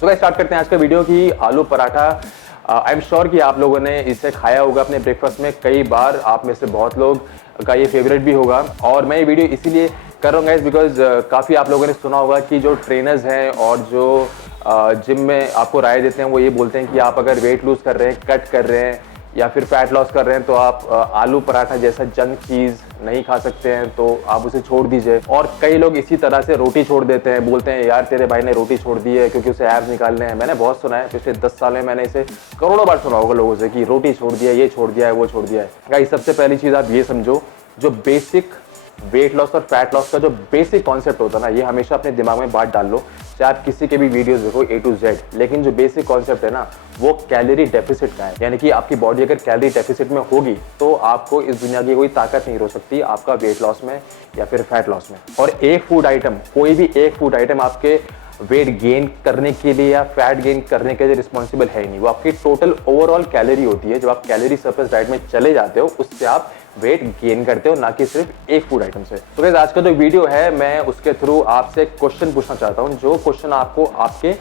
तो guys start करते हैं आज का वीडियो की आलू पराठा। आई एम श्योर कि आप लोगों ने इसे खाया होगा अपने ब्रेकफास्ट में कई बार। आप में से बहुत लोग का ये फेवरेट भी होगा और मैं ये वीडियो इसीलिए कर रहा हूँ गाइस बिकॉज काफ़ी आप लोगों ने सुना होगा कि जो ट्रेनर्स हैं और जो जिम में आपको राय देते हैं वो ये बोलते हैं कि आप अगर वेट लूज कर रहे हैं, कट कर रहे हैं या फिर फैट लॉस कर रहे हैं तो आप आलू पराठा जैसा जंक चीज़ नहीं खा सकते हैं, तो आप उसे छोड़ दीजिए। और कई लोग इसी तरह से रोटी छोड़ देते हैं, बोलते हैं यार तेरे भाई ने रोटी छोड़ दी है क्योंकि उसे एब्स निकालने हैं। मैंने बहुत सुना है, पिछले 10 साल में मैंने इसे करोड़ों बार सुना होगा लोगों से कि रोटी छोड़ दिया, ये छोड़ दिया है, वो छोड़ दिया है। गाइस सबसे पहली चीज़ आप ये समझो, जो बेसिक वेट लॉस और फैट लॉस का जो बेसिक कॉन्सेप्ट होता है ना, ये हमेशा अपने दिमाग में बात डाल लो, चाहे आप किसी के भी वीडियोस देखो A to Z। लेकिन जो बेसिक कॉन्सेप्ट है ना, वो कैलोरी डेफिसिट का है। यानी कि आपकी बॉडी अगर कैलोरी डेफिसिट में होगी तो आपको इस दुनिया की कोई ताकत नहीं रोक सकती आपका वेट लॉस में या फिर फैट लॉस में। और एक फूड आइटम, कोई भी एक फूड आइटम आपके वेट गेन करने के लिए या फैट गेन करने के लिए रिस्पॉन्सिबल है ही नहीं। वो आपकी टोटल ओवरऑल कैलोरी होती है। जब आप कैलोरी सरप्लस डाइट में चले जाते हो उससे आप वेट गेन करते हो, ना कि सिर्फ एक फूड आइटम से। तो गाइस आज का जो वीडियो है मैं उसके थ्रू आपसे क्वेश्चन पूछना चाहता हूं, जो क्वेश्चन आपको आपके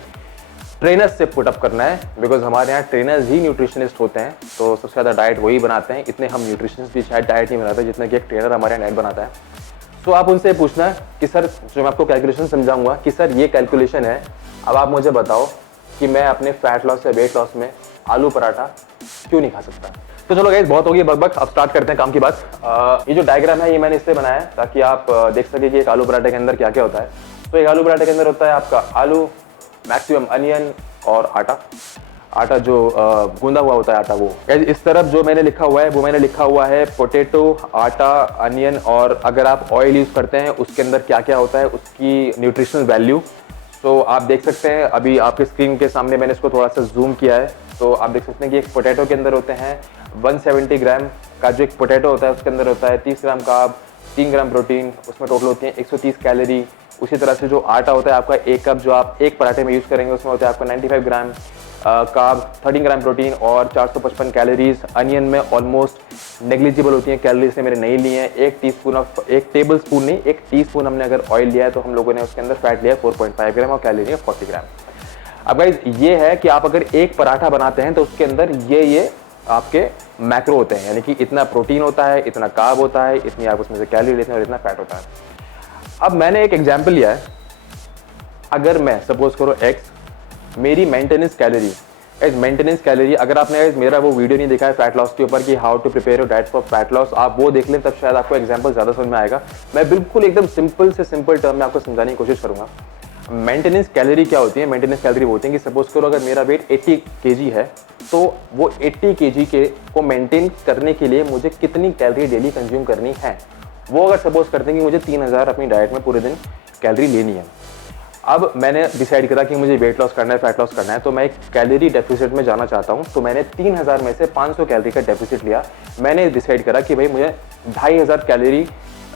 ट्रेनर्स से पुट अप करना है। बिकॉज हमारे यहाँ ट्रेनर्स ही न्यूट्रिशनिस्ट होते हैं, तो सबसे ज़्यादा डाइट वही बनाते हैं। इतने हम न्यूट्रिशनिस्ट भी शायद डाइट नहीं बनाते जितना कि एक ट्रेनर हमारे यहाँ डाइट बनाता है। तो आप उनसे पूछना है कि सर, जो मैं आपको कैलकुलेशन समझाऊंगा कि सर ये कैलकुलेशन है, अब आप मुझे बताओ कि मैं अपने फैट लॉस या वेट लॉस में आलू पराठा क्यों नहीं खा सकता। तो चलो गाइस बहुत होगी बकबक, अब स्टार्ट करते हैं काम की बात। ये जो डायग्राम है ये मैंने इसलिए बनाया है ताकि आप देख सके कि एक आलू पराठे के अंदर क्या क्या होता है। तो एक आलू पराठे के अंदर होता है आपका आलू, मैक्सिमम अनियन और आटा जो गूंदा हुआ होता है आटा। वो इस तरफ जो मैंने लिखा हुआ है वो मैंने लिखा हुआ है पोटैटो, आटा, अनियन और अगर आप ऑयल यूज़ करते हैं उसके अंदर क्या क्या होता है उसकी न्यूट्रिशनल वैल्यू। तो आप देख सकते हैं अभी आपके स्क्रीन के सामने मैंने इसको थोड़ा सा जूम किया है, तो आप देख सकते हैं कि एक पोटैटो के अंदर होते हैं 170 ग्राम का जो एक पोटैटो होता है उसके अंदर होता है 30 ग्राम कार्ब, 3 ग्राम प्रोटीन, उसमें टोटल होती है 130 कैलोरी। उसी तरह से जो आटा होता है आपका एक कप जो आप एक पराठे में यूज़ करेंगे उसमें होता है आपका 95 ग्राम कार्ब, 13 ग्राम प्रोटीन और 455 कैलोरीज। अनियन में ऑलमोस्ट नेग्लिजिबल होती हैं कैलोरीज से मैंने नहीं लिए हैं। एक टेबल स्पून नहीं, एक टीस्पून हमने अगर ऑयल लिया है तो हम लोगों ने उसके अंदर फैट लिया 4.5 ग्राम और कैलोरी है 40 ग्राम। अब गाइस ये है कि आप अगर एक पराठा बनाते हैं तो उसके अंदर ये आपके मैक्रो होते हैं, यानी कि इतना प्रोटीन होता है, इतना कार्ब होता है, इतनी आप उसमें से कैलोरी लेते हैं और इतना फैट होता है। अब मैंने एक एग्जांपल लिया है, अगर मैं सपोज करो एक्स, मेरी मेंटेनेंस कैलोरी अगर आपने मेरा वो वीडियो नहीं देखा है फैट लॉस के ऊपर कि how to prepare your diet for fat loss, आप वो देख लें तब शायद आपको एग्जांपल ज़्यादा समझ में आएगा। मैं बिल्कुल एकदम सिंपल से सिंपल टर्म में आपको समझाने की कोशिश करूँगा। मेंटेनेंस कैलोरी क्या होती है? मेंटेनेंस कैलोरी वो होती है कि सपोज करो अगर मेरा वेट 80 kg है तो वो 80 kg के को मेंटेन करने के लिए मुझे कितनी कैलोरी डेली कंज्यूम करनी है। वो अगर सपोज करते हैं कि मुझे 3000 अपनी डाइट में पूरे दिन कैलोरी लेनी है। अब मैंने डिसाइड करा कि मुझे वेट लॉस करना है, फैट लॉस करना है, तो मैं एक कैलोरी डेफिसिट में जाना चाहता हूँ। तो मैंने 3000 में से 500 कैलोरी का डेफिसिट लिया। मैंने डिसाइड करा कि भाई मुझे 2500 कैलोरी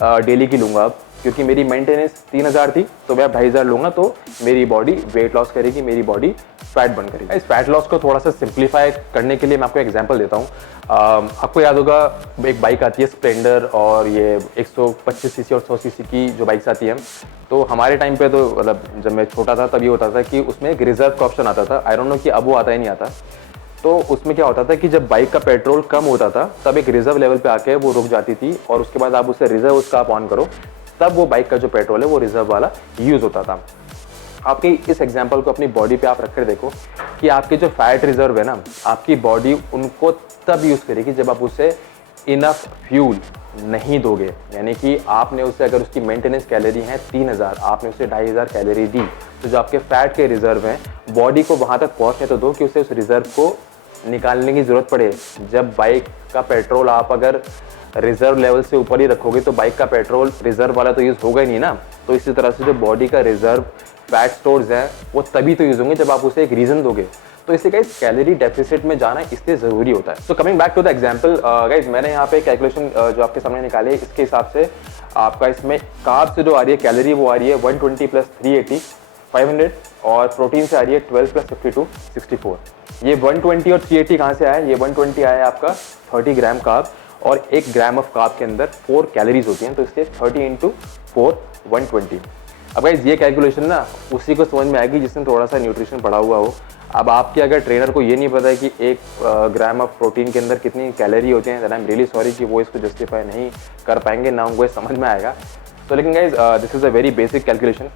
डेली की लूँगा अब, क्योंकि मेरी मेंटेनेंस 3000 थी तो मैं 2500 लूँगा तो मेरी बॉडी वेट लॉस करेगी, मेरी बॉडी फैट बर्न करेगी। इस फैट लॉस को थोड़ा सा सिंप्लीफाई करने के लिए मैं आपको एग्जांपल देता हूँ। आपको याद होगा एक बाइक आती है स्प्लेंडर, और ये 125 सीसी और 100 सीसी की जो बाइक्स आती हैं। तो हमारे टाइम पे तो मतलब जब मैं छोटा था तब ये होता था कि उसमें एक रिजर्व का ऑप्शन आता था। आई डोंट नो कि अब वो आता ही नहीं आता। तो उसमें क्या होता था कि जब बाइक का पेट्रोल कम होता था तब एक रिजर्व लेवल पे आके वो रुक जाती थी और उसके बाद आप उसे रिजर्व उसका आप ऑन करो तब वो बाइक का जो पेट्रोल है वो रिजर्व वाला यूज़ होता था। आपके इस एग्जांपल को अपनी बॉडी पे आप रखकर देखो कि आपके जो फैट रिजर्व है ना, आपकी बॉडी उनको तब यूज़ करेगी जब आप उसे इनफ फ्यूल नहीं दोगे। यानी कि आपने उसे अगर उसकी मेंटेनेंस कैलोरी है 3000, आपने उसे 2500 कैलोरी दी, तो जो आपके फैट के रिजर्व हैं बॉडी को वहाँ तक पहुँचने तो दो कि उसे उस रिजर्व को निकालने की ज़रूरत पड़े। जब बाइक का पेट्रोल आप अगर रिजर्व लेवल से ऊपर ही रखोगे तो बाइक का पेट्रोल रिजर्व वाला तो यूज़ होगा ही नहीं ना। तो इसी तरह से जो बॉडी का रिजर्व फैट स्टोर्स हैं वो तभी तो यूज़ होंगे जब आप उसे एक रीज़न दोगे। तो इससे गाइस कैलोरी डेफिसिट में जाना इसलिए ज़रूरी होता है। तो coming back to the example guys, मैंने यहाँ पे कैलकुलेशन जो आपके सामने निकाली है, इसके हिसाब से आपका इसमें कार्ब से जो आ रही है कैलोरी वो आ रही है 120 + 380 500, और प्रोटीन से आ रही है 12 + 52 64। ये 120 और 380 कहाँ से आया? ये 120 आया है आपका 30 ग्राम कार्ब, और 1 ग्राम ऑफ कार्ब के अंदर 4 कैलोरीज होती हैं, तो इसलिए 30 × 4 120। अब गाइस ये कैलकुलेशन ना उसी को समझ में आएगी जिसने थोड़ा सा न्यूट्रिशन पढ़ा हुआ हो। अब आपके अगर ट्रेनर को ये नहीं पता है कि 1 ग्राम ऑफ प्रोटीन के अंदर कितनी कैलोरी होती हैं, that I am really sorry कि वो इसको जस्टिफाई नहीं कर पाएंगे, ना उनको समझ में आएगा। तो लेकिन guys this is a very basic calculation.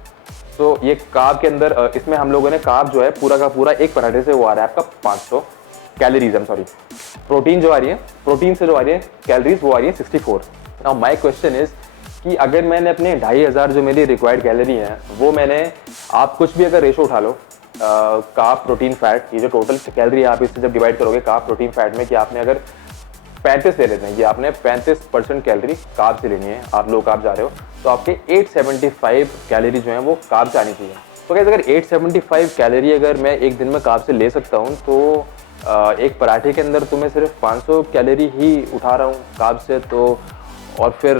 तो ये कार्ब के अंदर इसमें हम लोगों ने कार्ब जो है पूरा का पूरा एक पराठे से वो आ रहा है आपका 500 calories, I am sorry. Protein जो आ रही है, प्रोटीन से जो आ रही है कैलोरीज वो आ रही है 64। नाउ माय क्वेश्चन इज कि अगर मैंने अपने 2500 जो मेरी रिक्वायर्ड कैलोरी है वो मैंने, आप कुछ भी अगर रेशो उठा लो कार्ब प्रोटीन फैट, ये जो टोटल कैलोरी आप इससे जब डिवाइड करोगे कार्ब प्रोटीन फैट में, कि आपने अगर 35 ले लेते हैं कि आपने 35% कैलोरी कार्ब से लेनी है, आप लो कार्ब जा रहे हो, तो आपके 875 कैलोरी जो है वो कार्ब से आनी चाहिए। तो कैसे अगर 875 कैलोरी अगर मैं एक दिन में कार्ब से ले सकता हूँ, तो एक पराठे के अंदर तो मैं सिर्फ 500 कैलोरी ही उठा रहा हूँ कार्ब से। तो और फिर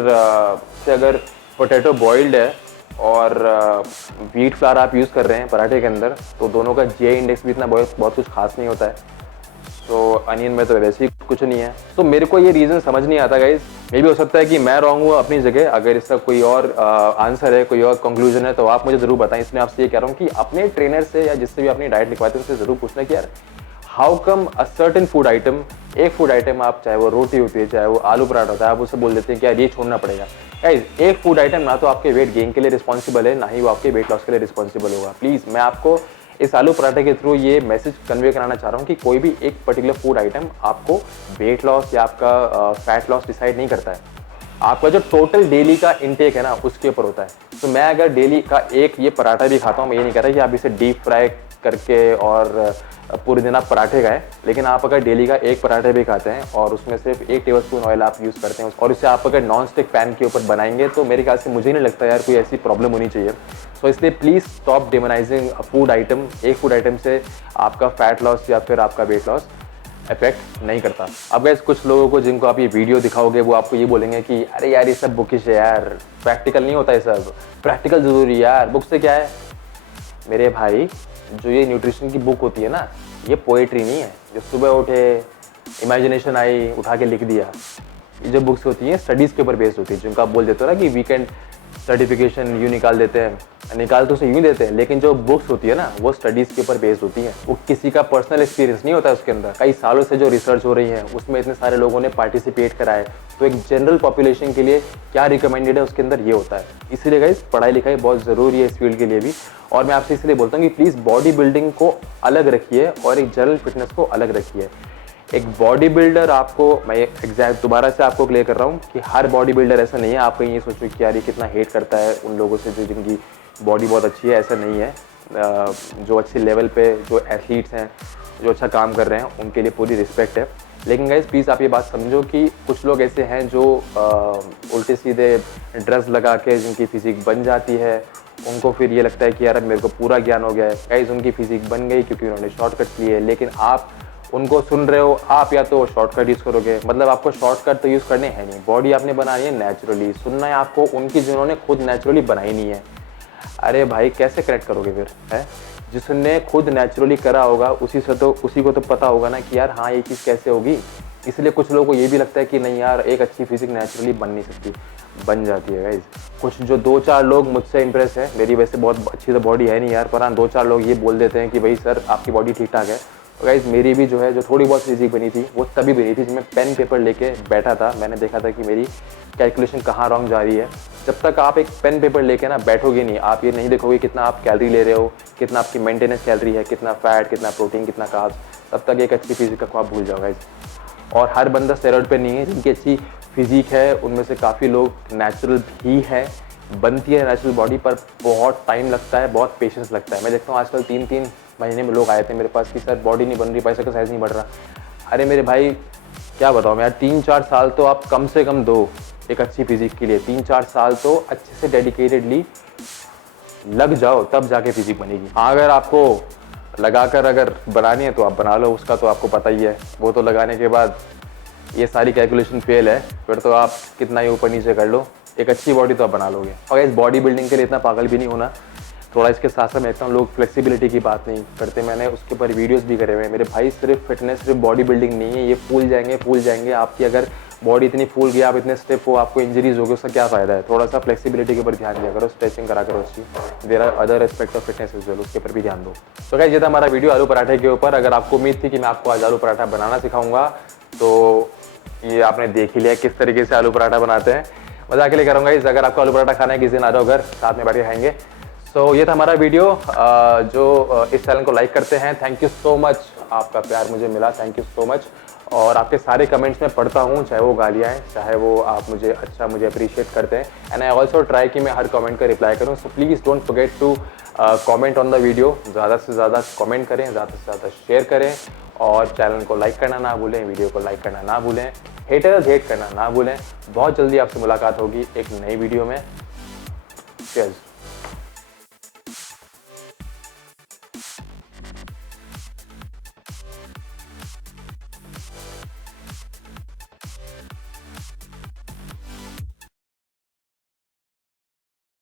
से अगर पोटैटो बॉइल्ड है और व्हीट फ्लावर आप यूज़ कर रहे हैं पराठे के अंदर, तो दोनों का GI इंडेक्स भी इतना बहुत कुछ खास नहीं होता है। तो अनियन में तो वैसे ही कुछ नहीं है। तो मेरे को ये रीज़न समझ नहीं आता गाइज, मे भी हो सकता है कि मैं रॉन्ग हूँ अपनी जगह। अगर इसका कोई और आंसर है, कोई और कंक्लूजन है, तो आप मुझे ज़रूर बताएं। इसमें आपसे ये कह रहा हूँ कि अपने ट्रेनर से या जिससे भी अपनी डाइट लिखवाते हैं उनसे ज़रूर पूछना कि यार how come a certain food item, एक फूड आइटम आप, चाहे वो रोटी होती है चाहे वो आलू पराठा होता है, आप उससे बोल देते हैं कि यार ये छोड़ना पड़ेगा। गाइस एक फूड आइटम ना तो आपके वेट गेन के लिए रिस्पॉन्सिबल है, ना ही वो आपके वेट लॉस के लिए रिस्पॉन्सिबल होगा। प्लीज़ मैं आपको इस आलू पराठे के थ्रू ये मैसेज कन्वे कराना चाह रहा हूँ कि कोई भी एक पर्टिकुलर फूड आइटम आपको वेट लॉस या आपका फैट लॉस डिसाइड नहीं करता है। आपका जो टोटल डेली का इनटेक है ना उसके ऊपर होता है। तो मैं अगर डेली का एक ये पराठा भी खाता हूँ, मैं ये नहीं कह रहा कि आप इसे डीप फ्राई करके और पूरे दिन आप पराठे खाएं, लेकिन आप अगर डेली का एक पराठे भी खाते हैं और उसमें सिर्फ 1 टेबलस्पून ऑयल आप यूज़ करते हैं और इसे आप अगर नॉन स्टिक पैन के ऊपर बनाएंगे, तो मेरे ख्याल से मुझे नहीं लगता यार कोई ऐसी प्रॉब्लम होनी चाहिए। सो इसलिए please stop demonising food item. एक फूड आइटम से आपका फैट लॉस या फिर आपका वेट लॉस इफेक्ट नहीं करता। अब गाइस कुछ लोगों को जिनको आप ये वीडियो दिखाओगे वो आपको ये बोलेंगे कि अरे यार ये सब बुकिश है यार, प्रैक्टिकल नहीं होता है, सब प्रैक्टिकल ज़रूरी है यार, बुक से क्या है। मेरे भाई जो ये न्यूट्रिशन की बुक होती है ना, ये पोएट्री नहीं है जो सुबह उठे इमेजिनेशन आई उठा के लिख दिया। ये जो बुक्स होती हैं स्टडीज़ के ऊपर बेस्ड होती है, जिनको आप बोल देते हो ना कि वीकेंड सर्टिफिकेशन यूँ निकाल देते हैं, निकाल तो उसे यूँ देते हैं, लेकिन जो बुक्स होती है ना वो स्टडीज़ के ऊपर बेस्ड होती हैं। वो किसी का पर्सनल एक्सपीरियंस नहीं होता है उसके अंदर। कई सालों से जो रिसर्च हो रही है उसमें इतने सारे लोगों ने पार्टिसिपेट करा है, तो एक जनरल पॉपुलेशन के लिए क्या रिकमेंडेड है उसके अंदर ये होता है। इसीलिए गाइस पढ़ाई लिखाई बहुत ज़रूरी है इस फील्ड के लिए भी। और मैं आपसे इसलिए बोलता हूँ कि प्लीज़ बॉडी बिल्डिंग को अलग रखिए और एक जनरल फिटनेस को अलग रखिए। एक बॉडी बिल्डर आपको, मैं एग्जैक्ट दोबारा से आपको क्लियर कर रहा हूँ कि हर बॉडी बिल्डर ऐसा नहीं है। आप कहीं ये सोचो कि यार ये कितना हेट करता है उन लोगों से जो जिनकी बॉडी बहुत अच्छी है, ऐसा नहीं है। जो अच्छे लेवल पे जो एथलीट्स हैं जो अच्छा काम कर रहे हैं उनके लिए पूरी रिस्पेक्ट है। लेकिन गाइस प्लीज़ आप ये बात समझो कि कुछ लोग ऐसे हैं जो उल्टे सीधे ड्रेस लगा के जिनकी फिजिक बन जाती है, उनको फिर ये लगता है कि यार अब मेरे को पूरा ज्ञान हो गया है। गाइस उनकी फिजिक बन गई क्योंकि उन्होंने शॉर्टकट्स लिए, लेकिन आप उनको सुन रहे हो, आप या तो शॉर्टकट यूज़ करोगे, मतलब आपको शॉर्टकट तो यूज़ करने हैं नहीं। बॉडी आपने बनानी है नेचुरली, सुनना है आपको उनकी जिन्होंने खुद नेचुरली बनाई नहीं है। अरे भाई कैसे करेक्ट करोगे फिर, है जिसने खुद नेचुरली करा होगा उसी को तो पता होगा ना कि यार हाँ ये चीज़ कैसे होगी। इसलिए कुछ लोगों को ये भी लगता है कि नहीं यार एक अच्छी फिजिक नेचुरली बन नहीं सकती, बन जाती है गाइज। कुछ जो 2-4 लोग मुझसे इंप्रेस है, मेरी वैसे बहुत अच्छी तो बॉडी है नहीं यार, पर हाँ 2-4 लोग ये बोल देते हैं कि भाई सर आपकी बॉडी ठीक ठाक है। तो गाइज मेरी भी जो है जो थोड़ी बहुत फिजिक बनी थी वो तभी बनी थी जब मैं पेन पेपर लेके बैठा था। मैंने देखा था कि मेरी कैलकुलेशन कहाँ रॉन्ग जा रही है। जब तक आप एक पेन पेपर लेके ना बैठोगे नहीं, आप ये नहीं देखोगे कितना आप कैलोरी ले रहे हो, कितना आपकी मेंटेनेंस कैलोरी है, कितना फैट, कितना प्रोटीन, कितना कार्ब्स, तब तक एक अच्छी फिजिक का ख्वाब भूल जाओ गाइज। और हर बंदा स्टेरॉइड पे नहीं है। जिनकी अच्छी फिजिक है उनमें से काफ़ी लोग नेचुरल भी है, बनती है नेचुरल बॉडी, पर बहुत टाइम लगता है, बहुत पेशेंस लगता है। मैं देखता हूँ आजकल 3-3 महीने में लोग आए थे मेरे पास कि सर बॉडी नहीं बन रही, पैसे का साइज़ नहीं बढ़ रहा। अरे मेरे भाई क्या बताऊँ मैं यार, 3-4 साल तो आप कम से कम दो एक अच्छी फिजिक के लिए। 3-4 साल तो अच्छे से डेडिकेटेडली लग जाओ, तब जाके फिजिक बनेगी। हाँ अगर आपको लगाकर अगर बनानी है तो आप बना लो, उसका तो आपको पता ही है। वो तो लगाने के बाद ये सारी कैलकुलेशन फेल है, फिर तो आप कितना ही ऊपर नीचे कर लो, एक अच्छी बॉडी तो आप बना लोगे। और इस बॉडी बिल्डिंग के लिए इतना पागल भी नहीं होना, थोड़ा इसके साथ साथ मैं देखता हूँ लोग फ्लेक्सिबिलिटी की बात नहीं करते, मैंने उसके ऊपर वीडियोस भी करे हुए हैं। मेरे भाई सिर्फ फिटनेस, सिर्फ बॉडी बिल्डिंग नहीं है, ये फूल जाएंगे आपकी अगर बॉडी इतनी फूल गई, आप इतने स्टिफ हो, आपको इंजरीज होगी, उसका क्या फ़ायदा है। थोड़ा सा फ्लेक्सिबिलिटी के ऊपर ध्यान दिया करो, स्ट्रेचिंग करा करो उसकी। There are other aspect of fitness is well, उसके ऊपर भी ध्यान दो। तो गाइस ये था हमारा वीडियो आलू पराठे के ऊपर। अगर आपको उम्मीद थी कि मैं आपको आज आलू पराठा बनाना सिखाऊंगा, तो ये आपने देख ही लिया किस तरीके से आलू पराठा बनाते हैं। मजाक के लिए करूँगा इस, अगर आपको आलू पराठा खाना है किसी दिन आ जाओ घर, साथ में बैठ के खाएंगे। सो ये था हमारा वीडियो। जो इस चैनल को लाइक करते हैं, थैंक यू सो मच, आपका प्यार मुझे मिला, थैंक यू सो मच। और आपके सारे कमेंट्स मैं पढ़ता हूँ, चाहे वो गालियाँ हैं, चाहे वो आप मुझे अप्रिशिएट करते हैं। एंड आई ऑल्सो ट्राई कि मैं हर कमेंट का रिप्लाई करूँ। So please don't forget to comment on the video. ज़्यादा से ज़्यादा कमेंट करें, ज़्यादा से ज़्यादा शेयर करें, और चैनल को लाइक करना ना भूलें, वीडियो को लाइक करना ना भूलें, हेटर्स हेट करना ना भूलें। बहुत जल्दी आपसे मुलाकात होगी एक नई वीडियो में। चीयर्स।